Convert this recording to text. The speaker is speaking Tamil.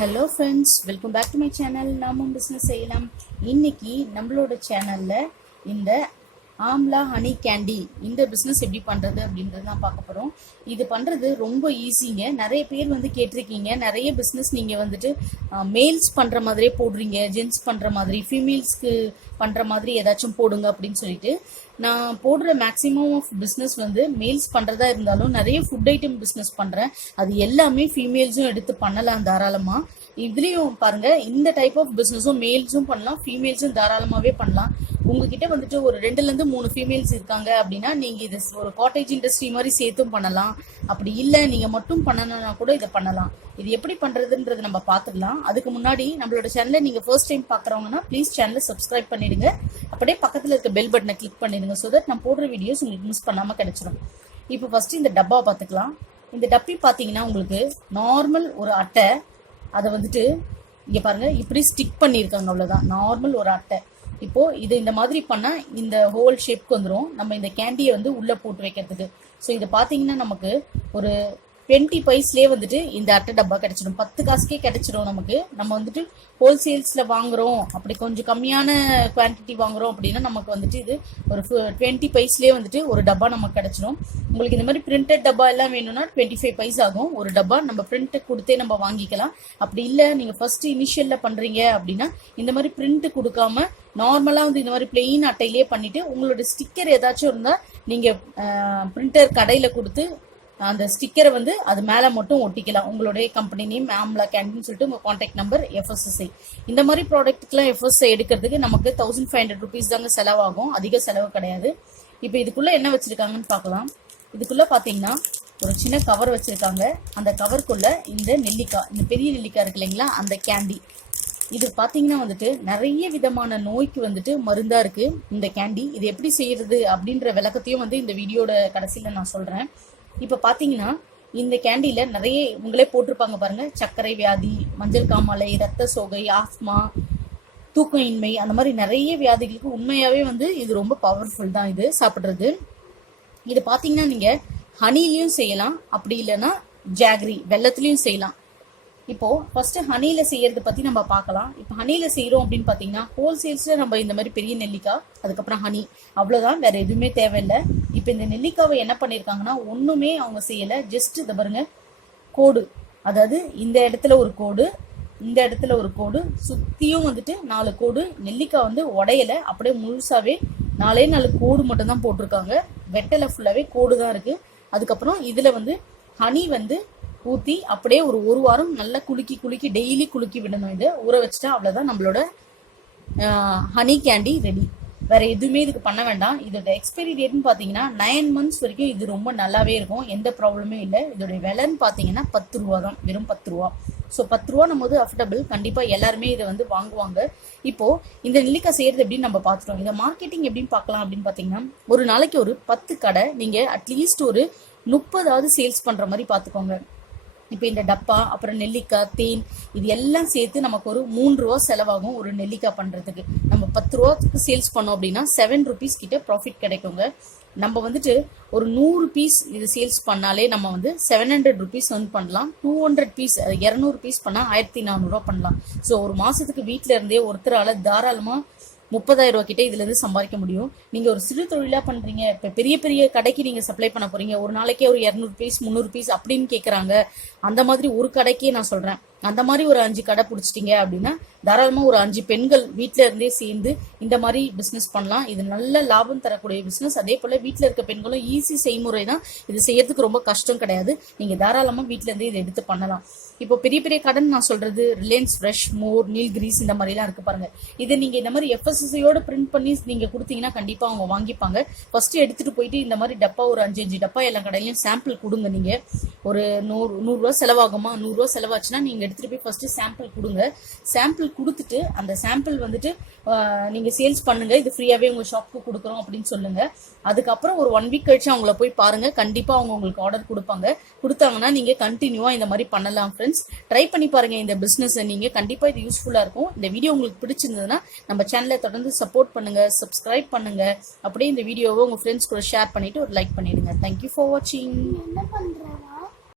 Hello friends, welcome back to my channel. நாமும் பிஸ்னஸ் செய்யலாம். இன்னைக்கு நம்மளோட சேனலில் இந்த ஆம்லா ஹனி கேண்டி இந்த பிஸ்னஸ் எப்படி பண்ணுறது அப்படின்றது தான் பார்க்க போகிறோம். இது பண்ணுறது ரொம்ப ஈஸிங்க. நிறைய பேர் கேட்டிருக்கீங்க, நிறைய பிஸ்னஸ் நீங்கள் மேல்ஸ் பண்ணுற மாதிரியே போடுறீங்க, ஜென்ட்ஸ் பண்ணுற மாதிரி, ஃபீமேல்ஸ்க்கு பண்ணுற மாதிரி ஏதாச்சும் போடுங்க அப்படின்னு சொல்லிட்டு நான் போடுற மேக்ஸிமம் ஆஃப் பிஸ்னஸ் மேல்ஸ் பண்ணுறதா இருந்தாலும் நிறைய ஃபுட் ஐட்டம் பிஸ்னஸ் பண்ணுறேன். அது எல்லாமே ஃபீமேல்ஸும் எடுத்து பண்ணலாம் தாராளமாக. இதுலேயும் பாருங்க, இந்த டைப் ஆஃப் பிஸ்னஸும் மேல்ஸும் பண்ணலாம், ஃபீமேல்ஸும் தாராளமாகவே பண்ணலாம். உங்ககிட்ட ஒரு 2லேருந்து 3 ஃபீமேல்ஸ் இருக்காங்க அப்படின்னா நீங்கள் இது ஒரு காட்டேஜ் இண்டஸ்ட்ரி மாதிரி சேர்த்தும் பண்ணலாம். அப்படி இல்லை நீங்கள் மட்டும் பண்ணணும்னா கூட இதை பண்ணலாம். இது எப்படி பண்ணுறதுன்றது நம்ம பார்த்துக்கலாம். அதுக்கு முன்னாடி நம்மளோட சேனலை நீங்கள் ஃபர்ஸ்ட் டைம் பார்க்குறவங்கன்னா ப்ளீஸ் சேனலை சப்ஸ்கிரைப் பண்ணிடுங்க. அப்படியே பக்கத்தில் இருக்க பெல் பட்டனை கிளிக் பண்ணிடுங்க. ஸோ தட் நான் போடுற வீடியோஸ் உங்களுக்கு மிஸ் பண்ணாமல் கிடைச்சிடும். இப்போ ஃபஸ்ட்டு இந்த டப்பா பார்த்துக்கலாம். இந்த டப்பி பார்த்தீங்கன்னா உங்களுக்கு நார்மல் ஒரு அட்டை, அதை இங்கே பாருங்கள் இப்படி ஸ்டிக் பண்ணியிருக்காங்க, அவ்வளோதான். நார்மல் ஒரு அட்டை. இப்போது இது இந்த மாதிரி பண்ணால் இந்த ஹோல் ஷேப்க்கு வந்துடும். நம்ம இந்த கேண்டியை உள்ளே போட்டு வைக்கிறதுக்கு. ஸோ இது பார்த்தீங்கன்னா நமக்கு ஒரு 20 பைஸ்லேயே இந்த அட்டை டப்பா கிடைச்சிடும். 10 காசுக்கே கிடைச்சிடும் நமக்கு. நம்ம ஹோல்சேல்ஸில் வாங்குகிறோம், அப்படி கொஞ்சம் கம்மியான குவான்டிட்டி வாங்குகிறோம் அப்படின்னா நமக்கு இது ஒரு 20 பைஸ்லேயே ஒரு டப்பா நமக்கு கிடைச்சிடும். உங்களுக்கு இந்த மாதிரி பிரிண்டட் டப்பா எல்லாம் வேணும்னா 25 பைஸ் ஆகும் ஒரு டப்பா. நம்ம பிரிண்ட்டு கொடுத்தே நம்ம வாங்கிக்கலாம். அப்படி இல்லை நீங்கள் ஃபர்ஸ்ட் இனிஷியலில் பண்ணுறீங்க அப்படின்னா இந்த மாதிரி பிரிண்ட் கொடுக்காம நார்மலாக இந்த மாதிரி பிளெயின் அட்டையிலே பண்ணிவிட்டு உங்களோட ஸ்டிக்கர் ஏதாச்சும் இருந்தால் நீங்கள் பிரிண்டர் கடையில் கொடுத்து அந்த ஸ்டிக்கரை அது மேலே மட்டும் ஒட்டிக்கலாம். உங்களுடைய கம்பெனி நேம் ஆம்லா கேண்டின்னு சொல்லிட்டு உங்கள் கான்டாக்ட் நம்பர், FSSI. இந்த மாதிரி ப்ராடக்ட்டுக்கெலாம் FSSI எடுக்கிறதுக்கு நமக்கு 1500 rupees தாங்க செலவாகும், அதிக செலவு கிடையாது. இப்போ இதுக்குள்ளே என்ன வச்சுருக்காங்கன்னு பார்க்கலாம். இதுக்குள்ளே பார்த்தீங்கன்னா ஒரு சின்ன கவர் வச்சுருக்காங்க. அந்த கவருக்குள்ளே இந்த நெல்லிக்காய், இந்த பெரிய நெல்லிக்காய் இருக்கு இல்லைங்களா, அந்த கேண்டி. இது பார்த்தீங்கன்னா நிறைய விதமான நோய்க்கு மருந்தாக இருக்குது இந்த கேண்டி. இது எப்படி செய்கிறது அப்படின்ற விளக்கத்தையும் இந்த வீடியோட கடைசியில் நான் சொல்கிறேன். இப்போ பார்த்தீங்கன்னா இந்த கேண்டியில் நிறைய உங்களே போட்டிருப்பாங்க பாருங்க. சர்க்கரை வியாதி, மஞ்சள் காமாலை, ரத்த சோகை, ஆஸ்மா, தூக்கம் இன்மை, அந்த மாதிரி நிறைய வியாதிகளுக்கு உண்மையாகவே இது ரொம்ப பவர்ஃபுல் தான் இது சாப்பிட்றது. இது பார்த்தீங்கன்னா நீங்கள் ஹனிலையும் செய்யலாம், அப்படி இல்லைன்னா ஜாகரி வெள்ளத்துலையும் செய்யலாம். இப்போது ஃபஸ்ட்டு ஹனியில் செய்யறது பற்றி நம்ம பார்க்கலாம். இப்போ ஹனியில் செய்கிறோம் அப்படின்னு பார்த்தீங்கன்னா ஹோல்சேல்ஸில் நம்ம இந்த மாதிரி பெரிய நெல்லிக்காய், அதுக்கப்புறம் ஹனி, அவ்வளோதான், வேறு எதுவுமே தேவையில்லை. இப்போ இந்த நெல்லிக்காவை என்ன பண்ணியிருக்காங்கன்னா ஒன்றுமே அவங்க செய்யலை. ஜஸ்ட் இதை பாருங்க, கோடு, அதாவது இந்த இடத்துல ஒரு கோடு, இந்த இடத்துல ஒரு கோடு, சுற்றியும் 4 கோடு. நெல்லிக்காய் உடையலை, அப்படியே முழுசாகவே 4 கோடு மட்டும்தான் போட்டிருக்காங்க. வெட்டலை, ஃபுல்லாகவே கோடு தான் இருக்குது. அதுக்கப்புறம் இதில் ஹனி ஊற்றி அப்படியே ஒரு வாரம் நல்லா குலுக்கி டெய்லி குலுக்கி விடணும். இதை ஊற வச்சுட்டா அவ்வளோதான், நம்மளோட ஹனி கேண்டி ரெடி. வேற எதுவுமே இதுக்கு பண்ண வேண்டாம். இதோட எக்ஸ்பைரி டேட்னு பார்த்தீங்கன்னா 9 months வரைக்கும் இது ரொம்ப நல்லாவே இருக்கும், எந்த ப்ராப்ளமே இல்லை. இதோடைய விலைன்னு பார்த்தீங்கன்னா 10 ரூபா தான், வெறும் 10 ரூபா. ஸோ 10 ரூபா நம்ம அஃபர்டபுள், கண்டிப்பாக எல்லாருமே இதை வாங்குவாங்க. இப்போது இந்த நெல்லிக்காய் செய்கிறது எப்படின்னு நம்ம பார்த்துட்டோம். இதை மார்க்கெட்டிங் எப்படின்னு பார்க்கலாம் அப்படின்னு பார்த்தீங்கன்னா ஒரு நாளைக்கு ஒரு 10 கடை நீங்கள் அட்லீஸ்ட் ஒரு 30 சேல்ஸ் பண்ணுற மாதிரி பார்த்துக்கோங்க. இப்போ இந்த டப்பா, அப்புறம் நெல்லிக்காய், தேன், இது எல்லாம் சேர்த்து நமக்கு ஒரு 3 ரூபா செலவாகும் ஒரு நெல்லிக்காய் பண்ணுறதுக்கு. நம்ம 10 ரூபாய்க்கு சேல்ஸ் பண்ணோம் அப்படின்னா 7 rupees கிட்ட ப்ராஃபிட் கிடைக்குங்க. நம்ம ஒரு 100 பீஸ் இது சேல்ஸ் பண்ணாலே நம்ம 700 rupees பண்ணலாம். 200 பீஸ், 200 பீஸ் பண்ணால் 1400 ரூபா பண்ணலாம். ஸோ ஒரு மாதத்துக்கு வீட்டில் இருந்தே ஒருத்தரால் தாராளமாக 30,000 ரூபா கிட்ட இதுலேருந்து சம்பாதிக்க முடியும். நீங்கள் ஒரு சிறு தொழிலாக பண்ணுறீங்க, இப்போ பெரிய பெரிய கடைக்கு நீங்கள் சப்ளை பண்ண போகிறீங்க, ஒரு நாளைக்கே ஒரு 200 பீஸ் 300 பீஸ் அப்படின்னு கேட்குறாங்க. அந்த மாதிரி ஒரு கடைக்கே நான் சொல்கிறேன், அந்த மாதிரி ஒரு 5 கடை பிடிச்சிட்டிங்க அப்படின்னா தாராளமாக ஒரு 5 பெண்கள் வீட்டில் இருந்தே சேர்ந்து இந்த மாதிரி பிஸ்னஸ் பண்ணலாம். இது நல்ல லாபம் தரக்கூடிய பிஸ்னஸ். அதே போல் வீட்டில் இருக்க பெண்களும் ஈஸி செய்முறை தான், இது செய்யறதுக்கு ரொம்ப கஷ்டம் கிடையாது. நீங்கள் தாராளமாக வீட்டில் இருந்தே இதை எடுத்து பண்ணலாம். இப்போ பெரிய பெரிய கடன் நான் சொல்கிறது ரிலையன்ஸ் ஃப்ரெஷ், மோர், நீல்கிரிஸ், இந்த மாதிரிலாம் இருக்குது பாருங்கள். இதை நீங்கள் இந்த மாதிரி FSSIயோட பிரிண்ட் பண்ணி நீங்கள் கொடுத்தீங்கன்னா கண்டிப்பாக அவங்க வாங்கிப்பாங்க. ஃபஸ்ட்டு எடுத்துகிட்டு போயிட்டு இந்த மாதிரி டப்பா ஒரு 5 டப்பா எல்லா கடையிலையும் சாம்பிள் கொடுங்க. நீங்கள் ஒரு 100 ரூபா செலவாகுமா, 100 ரூபா செலவாச்சுன்னா நீங்கள் எடுத்துகிட்டு போய் ஃபஸ்ட்டு சாம்பிள் கொடுங்க. சாம்பிள் கொடுத்துட்டு அந்த சாம்பிள் நீங்கள் சேல்ஸ் பண்ணுங்கள், இது ஃப்ரீயாகவே உங்கள் ஷாப்புக்கு கொடுக்குறோம் அப்படின்னு சொல்லுங்கள். அதுக்கப்புறம் ஒரு 1 வீக் கழிச்சு அவங்கள போய் பாருங்கள், கண்டிப்பாக அவங்க உங்களுக்கு ஆர்டர் கொடுப்பாங்க. கொடுத்தாங்கன்னா நீங்கள் கண்டினியூவாக இந்த மாதிரி பண்ணலாம். ஃப்ரெண்ட்ஸ், ட்ரை பண்ணி பாருங்கள் இந்த பிஸ்னஸை. நீங்கள் கண்டிப்பாக இது யூஸ்ஃபுல்லாக இருக்கும். இந்த வீடியோ உங்களுக்கு பிடிச்சிருந்ததுன்னா நம்ம சேனலை தொடர்ந்து சப்போர்ட் பண்ணுங்கள், சப்ஸ்கிரைப் பண்ணுங்கள். அப்படியே இந்த வீடியோவை உங்கள் ஃப்ரெண்ட்ஸ் கூட ஷேர் பண்ணிவிட்டு ஒரு லைக் பண்ணிவிடுங்க. தேங்க்யூ ஃபார் வாட்சிங். என்ன பண்ணுறேன்?